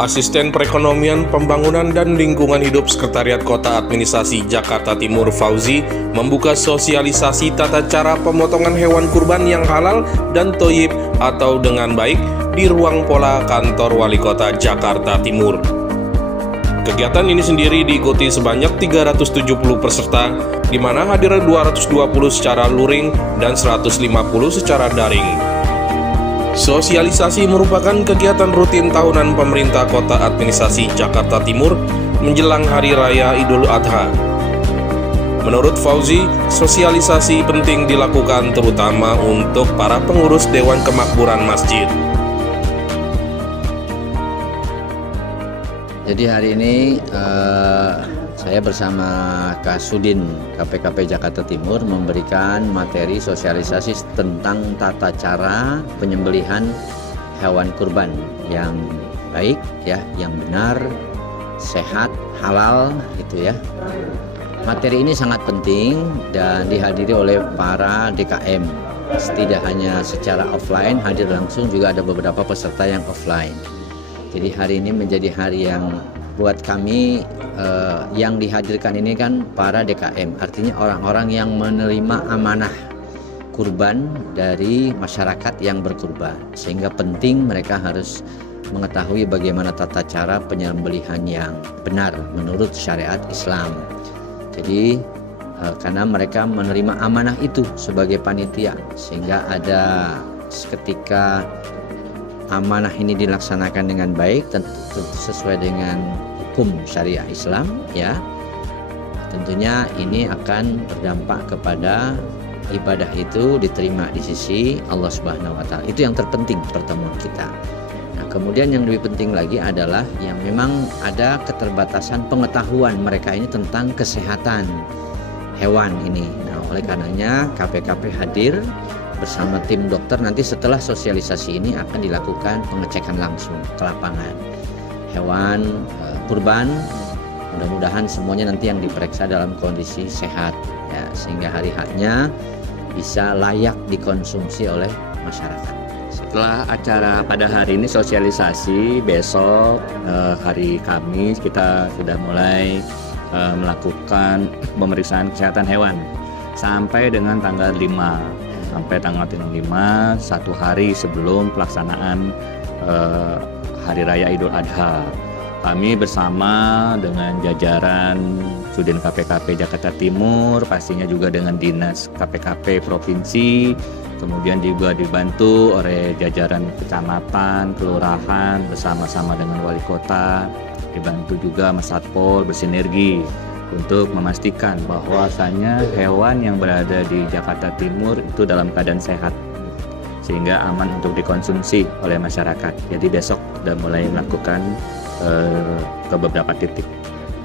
Asisten Perekonomian, Pembangunan dan Lingkungan Hidup Sekretariat Kota Administrasi Jakarta Timur Fauzi membuka sosialisasi tata cara pemotongan hewan kurban yang halal dan thoyyib atau dengan baik di ruang pola kantor Wali Kota Jakarta Timur. Kegiatan ini sendiri diikuti sebanyak 370 peserta, di mana hadir 220 secara luring dan 150 secara daring. Sosialisasi merupakan kegiatan rutin tahunan pemerintah Kota Administrasi Jakarta Timur menjelang Hari Raya Idul Adha. Menurut Fauzi, sosialisasi penting dilakukan terutama untuk para pengurus Dewan Kemakmuran Masjid. Jadi hari ini saya bersama Kasudin KPKP Jakarta Timur memberikan materi sosialisasi tentang tata cara penyembelihan hewan kurban yang baik, ya, yang benar, sehat, halal, gitu ya. Materi ini sangat penting dan dihadiri oleh para DKM. Tidak hanya secara offline, hadir langsung, juga ada beberapa peserta yang offline. Jadi hari ini menjadi hari yang buat kami yang dihadirkan ini kan para DKM, artinya orang-orang yang menerima amanah kurban dari masyarakat yang berkurban, sehingga penting mereka harus mengetahui bagaimana tata cara penyembelihan yang benar menurut syariat Islam. Jadi karena mereka menerima amanah itu sebagai panitia, sehingga ada ketika amanah ini dilaksanakan dengan baik, tentu sesuai dengan hukum syariah Islam, ya, tentunya ini akan berdampak kepada ibadah itu diterima di sisi Allah Subhanahu wa Ta'ala. Itu yang terpenting pertemuan kita. Nah, kemudian yang lebih penting lagi adalah yang memang ada keterbatasan pengetahuan mereka ini tentang kesehatan hewan ini. Nah, oleh karenanya KPKP hadir bersama tim dokter. Nanti setelah sosialisasi ini akan dilakukan pengecekan langsung ke lapangan hewan kurban. Mudah-mudahan semuanya nanti yang diperiksa dalam kondisi sehat, ya, sehingga hari haknya bisa layak dikonsumsi oleh masyarakat. Setelah acara pada hari ini sosialisasi, besok hari Kamis kita sudah mulai melakukan pemeriksaan kesehatan hewan sampai dengan tanggal 5. Sampai tanggal 5, satu hari sebelum pelaksanaan Hari Raya Idul Adha. Kami bersama dengan jajaran Sudin KPKP Jakarta Timur, pastinya juga dengan Dinas KPKP Provinsi, kemudian juga dibantu oleh jajaran kecamatan, kelurahan, bersama-sama dengan Wali Kota, dibantu juga Mas Satpol bersinergi untuk memastikan bahwasanya hewan yang berada di Jakarta Timur itu dalam keadaan sehat sehingga aman untuk dikonsumsi oleh masyarakat. Jadi besok sudah mulai melakukan ke beberapa titik.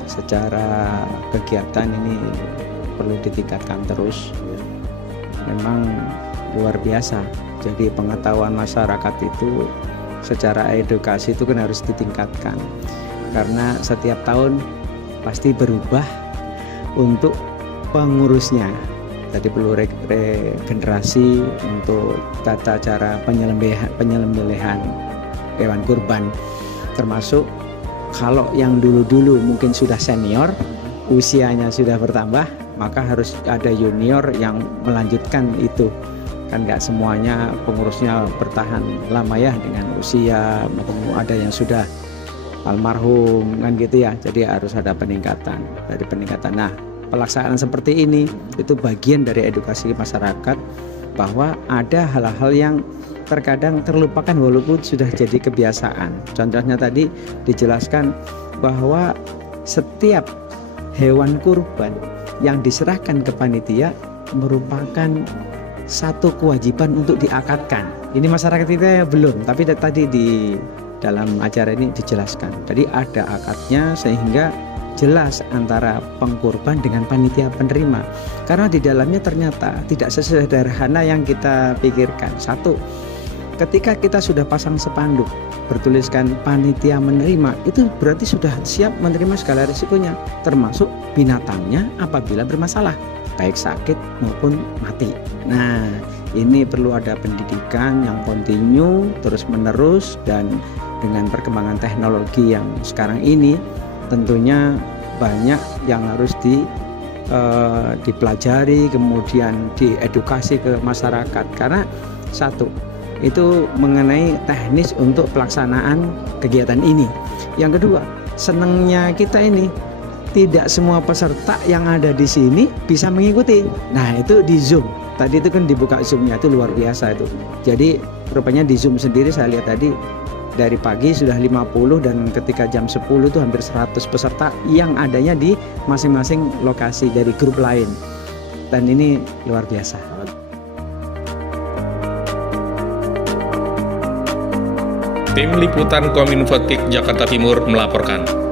Secara kegiatan ini perlu ditingkatkan terus. Memang luar biasa. Jadi pengetahuan masyarakat itu secara edukasi itu kan harus ditingkatkan. Karena setiap tahun pasti berubah untuk pengurusnya. Jadi perlu regenerasi untuk tata cara penyembelihan hewan kurban, termasuk kalau yang dulu-dulu mungkin sudah senior, usianya sudah bertambah, maka harus ada junior yang melanjutkan itu. Kan nggak semuanya pengurusnya bertahan lama ya dengan usia, ada yang sudah almarhum kan gitu ya. Jadi harus ada peningkatan dari peningkatan. Nah, pelaksanaan seperti ini itu bagian dari edukasi masyarakat bahwa ada hal-hal yang terkadang terlupakan walaupun sudah jadi kebiasaan. Contohnya tadi dijelaskan bahwa setiap hewan kurban yang diserahkan ke panitia merupakan satu kewajiban untuk diakadkan. Ini masyarakat kita belum, tapi tadi di dalam acara ini dijelaskan. Jadi ada akadnya sehingga jelas antara pengkurban dengan panitia penerima. Karena di dalamnya ternyata tidak sesederhana yang kita pikirkan. Satu, ketika kita sudah pasang spanduk bertuliskan panitia menerima, itu berarti sudah siap menerima segala risikonya, termasuk binatangnya apabila bermasalah, baik sakit maupun mati. Nah, ini perlu ada pendidikan yang kontinu terus menerus dan dengan perkembangan teknologi yang sekarang ini tentunya banyak yang harus dipelajari, kemudian diedukasi ke masyarakat. Karena satu, itu mengenai teknis untuk pelaksanaan kegiatan ini. Yang kedua, senangnya kita ini tidak semua peserta yang ada di sini bisa mengikuti. Nah, itu di Zoom. Tadi itu kan dibuka Zoom-nya, itu luar biasa itu. Jadi rupanya di Zoom sendiri saya lihat tadi dari pagi sudah 50 dan ketika jam 10 itu hampir 100 peserta yang adanya di masing-masing lokasi dari grup lain. Dan ini luar biasa. Tim Liputan Kominfo Jakarta Timur melaporkan.